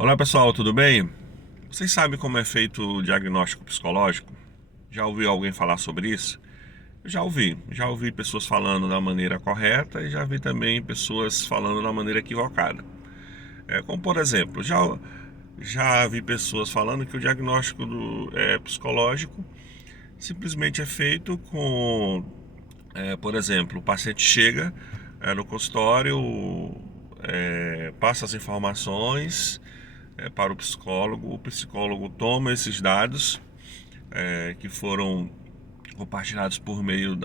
Olá pessoal, tudo bem? Vocês sabem como é feito o diagnóstico psicológico? Já ouviu alguém falar sobre isso? Eu já ouvi pessoas falando da maneira correta e já vi também pessoas falando da maneira equivocada. Como por exemplo, já vi pessoas falando que o diagnóstico psicológico simplesmente é feito por exemplo, o paciente chega no consultório, passa as informações para o psicólogo toma esses dados que foram compartilhados por meio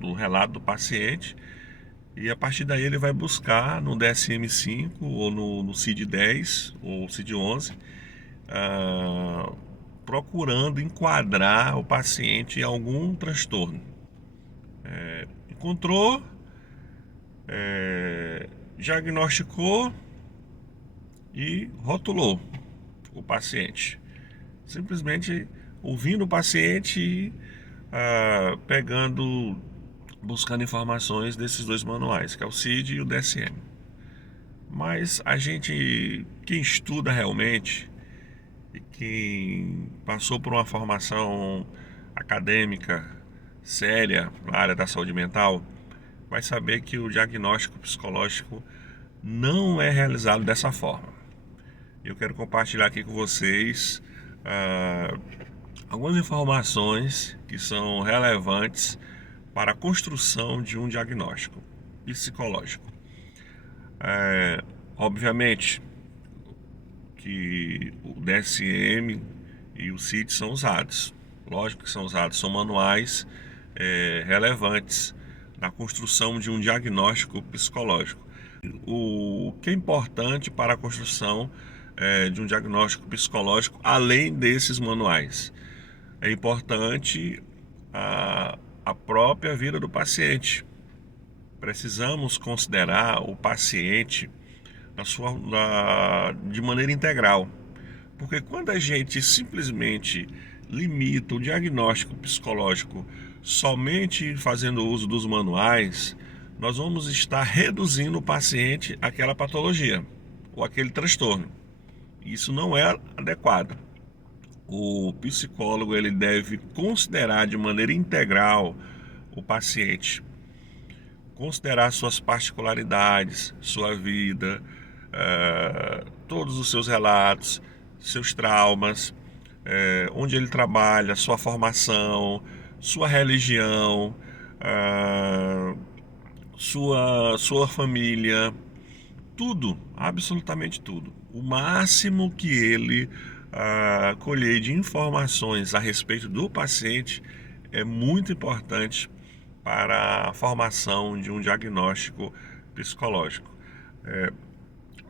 do relato do paciente e a partir daí ele vai buscar no DSM-5 ou no CID-10 ou CID-11, ah, procurando enquadrar o paciente em algum transtorno. Encontrou, diagnosticou e rotulou o paciente. Simplesmente ouvindo o paciente e buscando informações desses dois manuais, que é o CID e o DSM. Mas quem estuda realmente e quem passou por uma formação acadêmica séria na área da saúde mental, vai saber que o diagnóstico psicológico não é realizado dessa forma. Eu quero compartilhar aqui com vocês ah, algumas informações que são relevantes para a construção de um diagnóstico psicológico. Obviamente que o DSM e o CID são usados, lógico que são usados, são manuais relevantes na construção de um diagnóstico psicológico. O que é importante para a construção de um diagnóstico psicológico, além desses manuais? É importante a própria vida do paciente. Precisamos considerar o paciente de maneira integral. Porque quando a gente simplesmente limita o diagnóstico psicológico somente fazendo uso dos manuais, nós vamos estar reduzindo o paciente àquela patologia ou aquele transtorno. Isso não é adequado. O psicólogo ele deve considerar de maneira integral o paciente, considerar suas particularidades, sua vida, todos os seus relatos, seus traumas, onde ele trabalha, sua formação, sua religião, sua família, tudo, absolutamente tudo. O máximo que ele colher de informações a respeito do paciente é muito importante para a formação de um diagnóstico psicológico.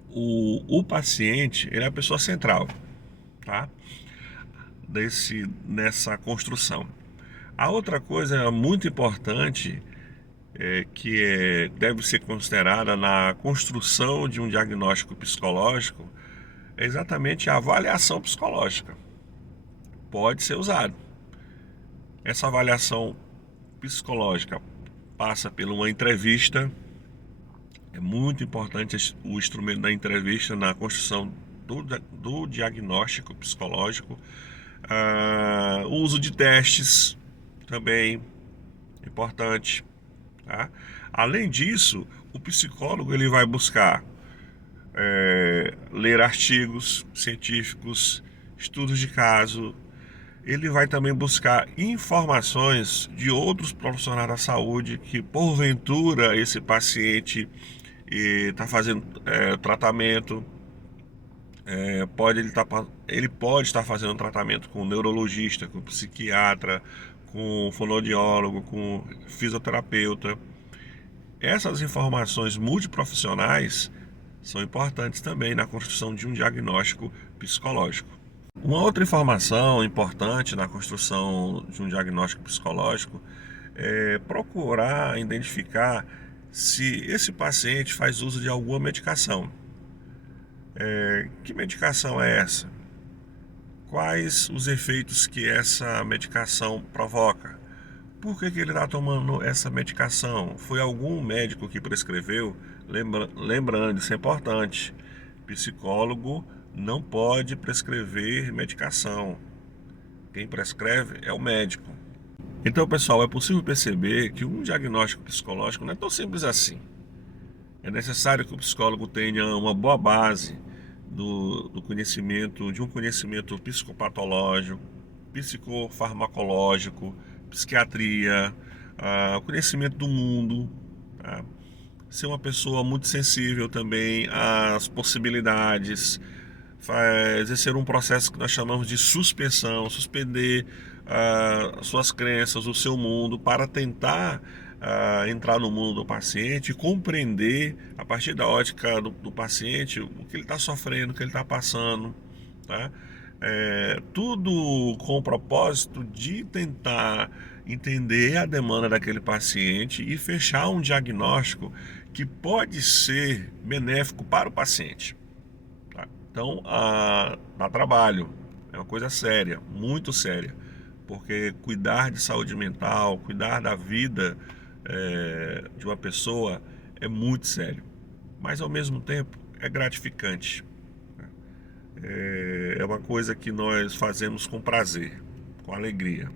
O paciente, ele é a pessoa central, tá? Nessa construção. A outra coisa muito importante deve ser considerada na construção de um diagnóstico psicológico é exatamente a avaliação psicológica. Pode ser usado. Essa avaliação psicológica passa por uma entrevista. É muito importante o instrumento da entrevista na construção do diagnóstico psicológico. O uso de testes também é importante. Tá? Além disso, o psicólogo ele vai buscar ler artigos científicos, estudos de caso. Ele vai também buscar informações de outros profissionais da saúde que porventura esse paciente está fazendo tratamento. Ele pode estar fazendo tratamento com neurologista, com psiquiatra, com fonoaudiólogo, com fisioterapeuta. Essas informações multiprofissionais são importantes também na construção de um diagnóstico psicológico. Uma outra informação importante na construção de um diagnóstico psicológico é procurar identificar se esse paciente faz uso de alguma medicação. Que medicação é essa? Quais os efeitos que essa medicação provoca? Por que ele está tomando essa medicação? Foi algum médico que prescreveu? Lembrando, isso é importante. Psicólogo não pode prescrever medicação. Quem prescreve é o médico. Então, pessoal, é possível perceber que um diagnóstico psicológico não é tão simples assim. É necessário que o psicólogo tenha uma boa base do conhecimento, de um conhecimento psicopatológico, psicofarmacológico, psiquiatria, conhecimento do mundo, tá? Ser uma pessoa muito sensível também às possibilidades, exercer um processo que nós chamamos de suspensão, suspender suas crenças, o seu mundo, para tentar entrar no mundo do paciente, compreender a partir da ótica do paciente o que ele está sofrendo, o que ele está passando, tá? Tudo com o propósito de tentar entender a demanda daquele paciente e fechar um diagnóstico que pode ser benéfico para o paciente. Tá? Então, dá trabalho, é uma coisa séria, muito séria, porque cuidar de saúde mental, cuidar da vida de uma pessoa é muito sério, mas ao mesmo tempo é gratificante. É uma coisa que nós fazemos com prazer, com alegria.